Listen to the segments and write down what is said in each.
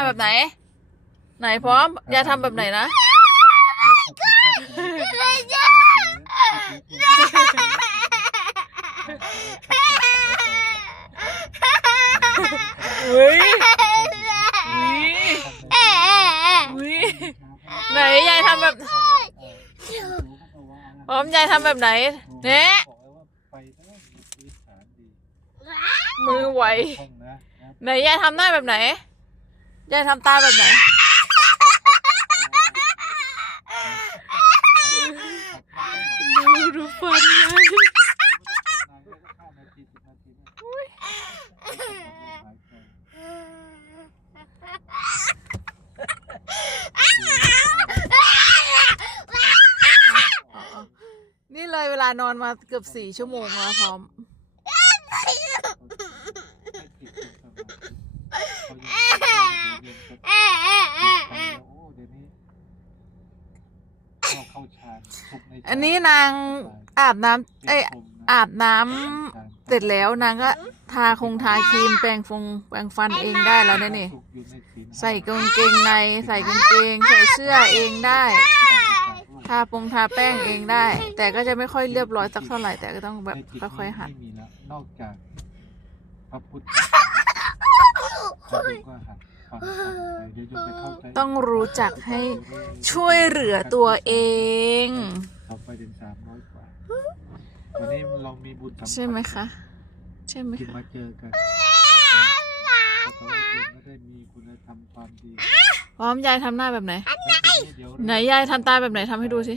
ทำแบบไหน ไหนพร้อมยายทำแบบไหนนะอุ้ยอุ้ยอุ้ยไหนยายทำแบบ พร้อมยายทำแบบไหนเนะมือไวไหนยายทำหน้าแบบไหน ยายทำตาแบบไหน ดูดูฟันยายนี่เลยเวลานอนมาเกือบสี่ชั่วโมงแล้วพร้อม อันนี้นางอาบน้ำเอ้ยอาบน้ำเสร็จแล้วนางก็ทาคงทาครีมแปรงฟงแปรงฟันเองได้แล้วเนี่ยนี่ ใส่กางเกงในใส่กางเกงใส่เสื้อเองได้ ทาปงทาแป้งเองได้ แต่ก็จะไม่ค่อยเรียบร้อยสักเท่าไหร่แต่ก็ต้องแบบค่อยๆหัดไม่มีแล้วนอกจากพระพุทธเราก็หัด ฟังไปเดี๋ยวจะไปเข้าใจต้องรู้จักให้ช่วยเหลือตัวเองต่อไปเป็นสามร้อยกว่าวันนี้เรามีบุญสัมพันธ์ใช่ไหมคะ ใช่ไหมที่คะมาเจอกันนะเพราะว่าเราไม่ได้มีคุณธรรมความดีพร้อมยายทำหน้าแบบไหน แล้วทีนี้เดี๋ยวไหนยายทำตาแบบไหนทำให้ดูสิ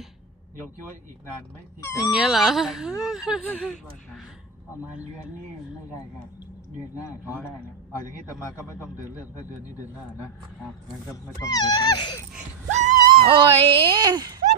โยมคิดว่าอีกนานไหมที่อจะย่างเงี้ยเหรอ ได้คิดว่านานไหมประมาณเดือนนี้ไม่ได้ครับ เดือนหน้าทำได้นะ เอาอย่างนี้แต่มาก็ไม่ต้องเดินเรื่องถ้าเดือนนี้เดือนหน้านะครับ มันก็ไม่ต้อง